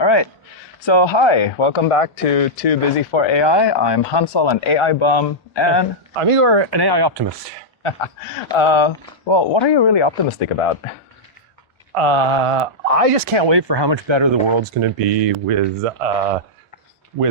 All right. So hi, welcome back to Too Busy for AI. I'm Hansel, an AI bum, and I'm Igor, an AI optimist. well, what are you really optimistic about? I just can't wait for how much better the world's going to be with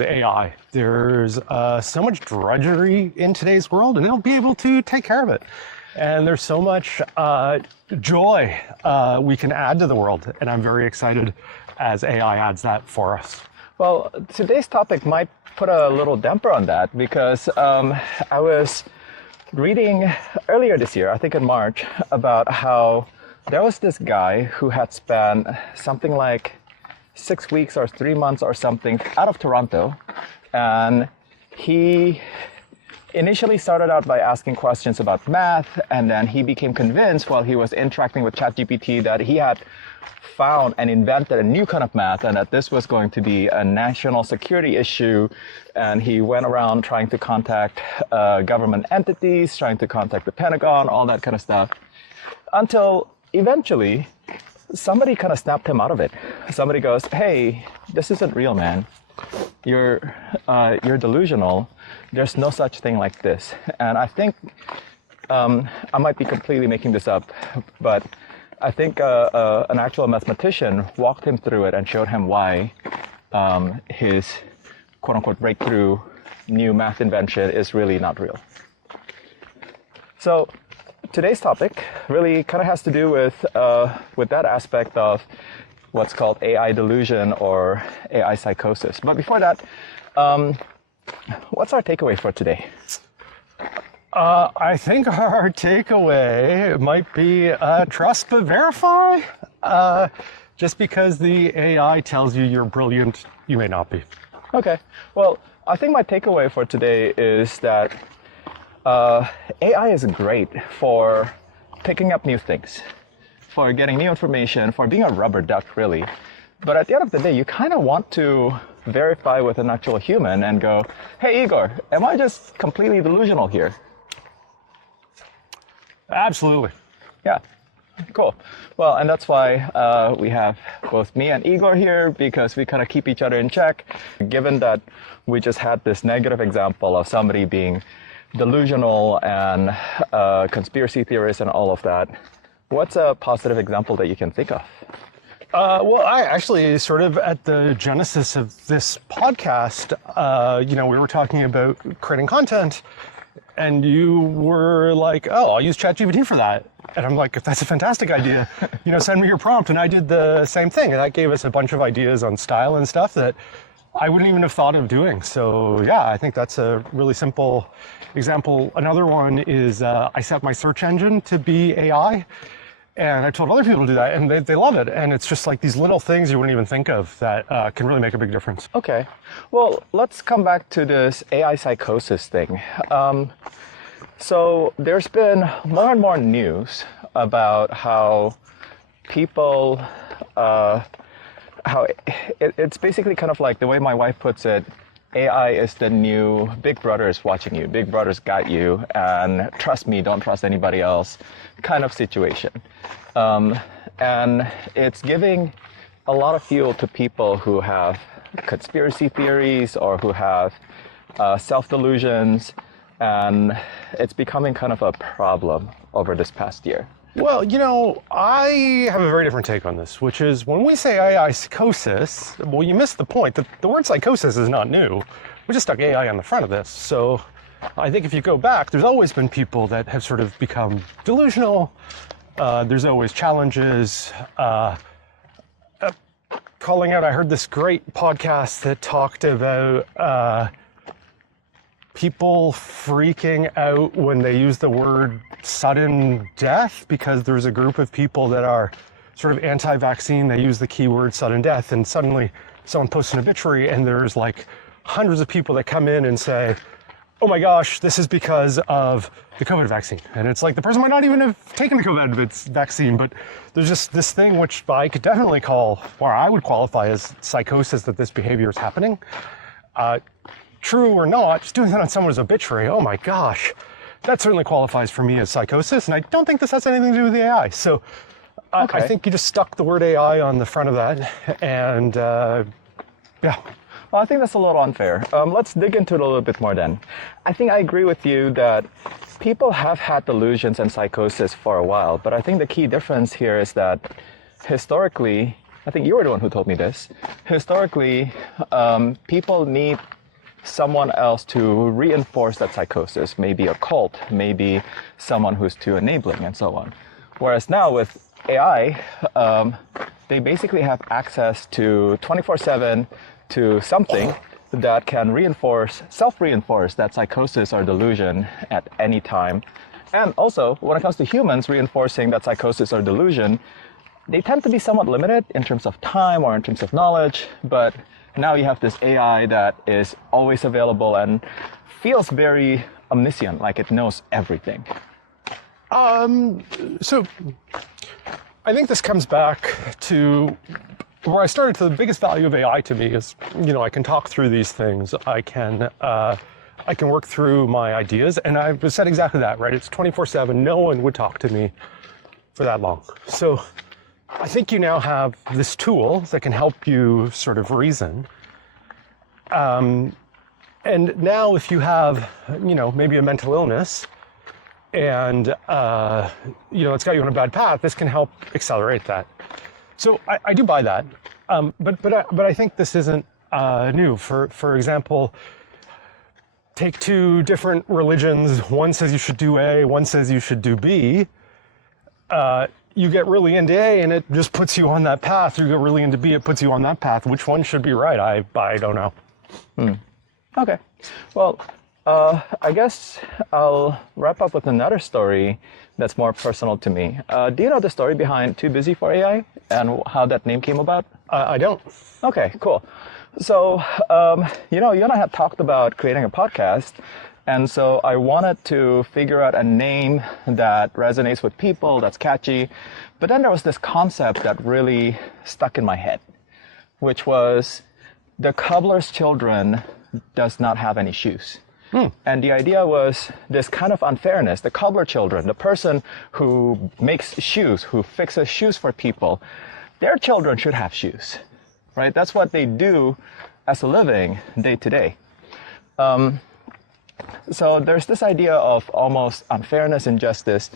AI. There's so much drudgery in today's world, and they'll be able to take care of it. And there's so much joy we can add to the world, and I'm very excited as AI adds that for us. Well, today's topic might put a little damper on that because I was reading earlier this year, I think in March, about how there was this guy who had spent something like 6 weeks or 3 months or something out of Toronto, and he initially started out by asking questions about math, and then he became convinced while he was interacting with ChatGPT that he had found and invented a new kind of math and that this was going to be a national security issue. And he went around trying to contact government entities, trying to contact the Pentagon, all that kind of stuff, until eventually somebody kind of snapped him out of it. Somebody goes, hey, this isn't real, man. You're delusional. There's no such thing like this. And I think I might be completely making this up, but I think an actual mathematician walked him through it and showed him why his quote-unquote breakthrough new math invention is really not real. So today's topic really kind of has to do with that aspect of what's called AI delusion or AI psychosis. But before that, what's our takeaway for today? I think our takeaway might be trust but verify. Just because the AI tells you you're brilliant, you may not be. Okay. Well, I think my takeaway for today is that AI is great for picking up new things, for getting new information, for being a rubber duck, really. But at the end of the day, you kind of want to verify with an actual human and go, hey, Igor, am I just completely delusional here? Absolutely. Yeah, cool. Well, and that's why we have both me and Igor here, because we kind of keep each other in check. Given that we just had this negative example of somebody being delusional and conspiracy theorists and all of that, what's a positive example that you can think of? Well, I actually sort of at the genesis of this podcast, we were talking about creating content, and you were like, oh, I'll use ChatGPT for that. And I'm like, if that's a fantastic idea, send me your prompt. And I did the same thing. And that gave us a bunch of ideas on style and stuff that I wouldn't even have thought of doing. So yeah, I think that's a really simple example. Another one is I set my search engine to be AI. And I told other people to do that, and they love it. And it's just like these little things you wouldn't even think of that can really make a big difference. Okay. Well, let's come back to this AI psychosis thing. So there's been more and more news about how people, it's basically kind of like the way my wife puts it, AI is the new Big Brother is watching you. Big Brother's got you, and trust me, don't trust anybody else kind of situation. And it's giving a lot of fuel to people who have conspiracy theories or who have self-delusions, and it's becoming kind of a problem over this past year. Well, I have a very different take on this, which is when we say AI psychosis, well, you missed the point. The word psychosis is not new. We just stuck AI on the front of this. So I think if you go back, there's always been people that have sort of become delusional. There's always challenges. Calling out, I heard this great podcast that talked about people freaking out when they use the word sudden death, because there's a group of people that are sort of anti-vaccine. They use the keyword sudden death, and suddenly someone posts an obituary and there's like hundreds of people that come in and say, oh my gosh, this is because of the COVID vaccine. And it's like the person might not even have taken the COVID vaccine, but there's just this thing which I could definitely call, or I would qualify as psychosis, that this behavior is happening. True or not, just doing that on someone's obituary, oh my gosh, that certainly qualifies for me as psychosis, and I don't think this has anything to do with the AI. So Okay. I think you just stuck the word AI on the front of that, and yeah. Well, I think that's a little unfair. Let's dig into it a little bit more then. I think I agree with you that people have had delusions and psychosis for a while, but I think the key difference here is that historically, I think you were the one who told me this, historically, people need someone else to reinforce that psychosis, maybe a cult, maybe someone who's too enabling and so on. Whereas now with AI, they basically have access to 24/7 to something that can self-reinforce that psychosis or delusion at any time. And also, when it comes to humans reinforcing that psychosis or delusion, they tend to be somewhat limited in terms of time or in terms of knowledge, but now you have this AI that is always available and feels very omniscient, like it knows everything. So I think this comes back to where I started. To the biggest value of AI to me is, I can talk through these things. I can work through my ideas, and I've said exactly that, right? It's 24/7. No one would talk to me for that long. So I think you now have this tool that can help you sort of reason. And now if you have, maybe a mental illness and, it's got you on a bad path, this can help accelerate that. So I do buy that. But I think this isn't new. For example, take two different religions. One says you should do A, one says you should do B. You get really into A and it just puts you on that path. You get really into B, it puts you on that path. Which one should be right? I don't know. Okay. Well, I guess I'll wrap up with another story that's more personal to me. Do you know the story behind Too Busy for AI and how that name came about? I don't. Okay, cool. So, you and I had talked about creating a podcast, and so I wanted to figure out a name that resonates with people, that's catchy. But then there was this concept that really stuck in my head, which was the cobbler's children does not have any shoes. And the idea was this kind of unfairness. The cobbler children, the person who makes shoes, who fixes shoes for people, their children should have shoes, right? That's what they do as a living day to day. So there's this idea of almost unfairness, injustice,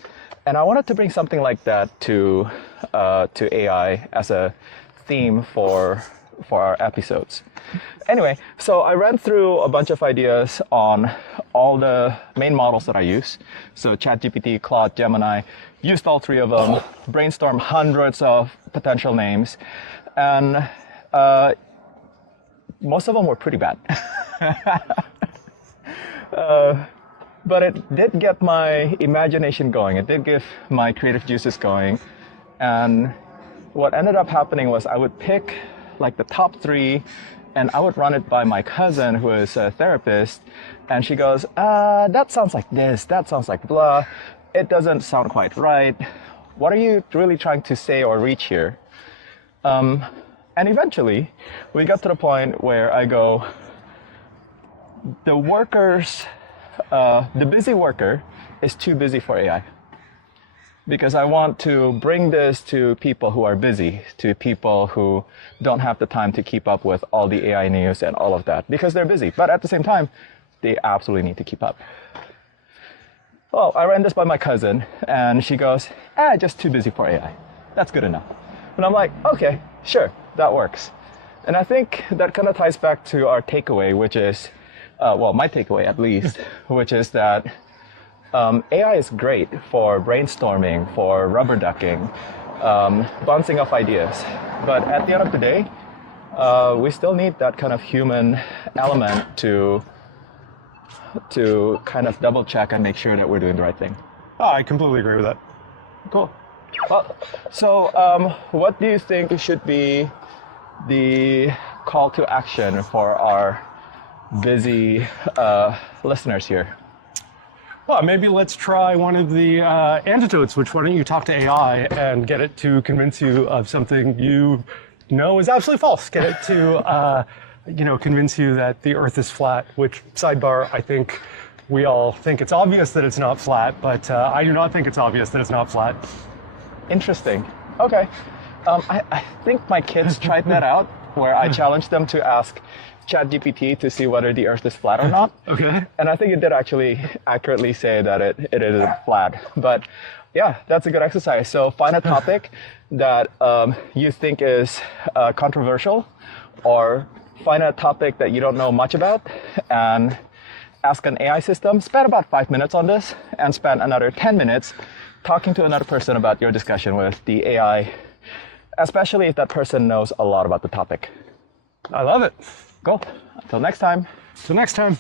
and I wanted to bring something like that to AI as a theme for our episodes. Anyway, so I ran through a bunch of ideas on all the main models that I use. So ChatGPT, Claude, Gemini, used all three of them, brainstormed hundreds of potential names, and most of them were pretty bad. But it did get my imagination going. It did get my creative juices going. And what ended up happening was I would pick like the top three, and I would run it by my cousin, who is a therapist, and she goes, that sounds like this, that sounds like blah, it doesn't sound quite right. What are you really trying to say or reach here? And eventually, we got to the point where I go, the busy worker is too busy for AI. Because I want to bring this to people who are busy, to people who don't have the time to keep up with all the AI news and all of that, because they're busy. But at the same time, they absolutely need to keep up. Well, I ran this by my cousin, and she goes, just too busy for AI. That's good enough. And I'm like, okay, sure, that works. And I think that kind of ties back to our takeaway, which is, my takeaway at least, which is that AI is great for brainstorming, for rubber ducking, bouncing off ideas. But at the end of the day, we still need that kind of human element to kind of double check and make sure that we're doing the right thing. I completely agree with that. Cool. Well, so what do you think should be the call to action for our busy listeners here? Well, maybe let's try one of the antidotes, which why don't you talk to AI and get it to convince you of something you know is absolutely false. Get it to, convince you that the Earth is flat, which, sidebar, I think we all think it's obvious that it's not flat, but I do not think it's obvious that it's not flat. Interesting. Okay. I think my kids tried that out, where I challenged them to ask ChatGPT to see whether the Earth is flat or not. Okay. And I think it did actually accurately say that it is flat. But yeah, that's a good exercise. So find a topic that you think is controversial, or find a topic that you don't know much about, and ask an AI system. Spend about 5 minutes on this, and spend another 10 minutes talking to another person about your discussion with the AI, especially if that person knows a lot about the topic. I love it. Cool. Until next time. Till next time.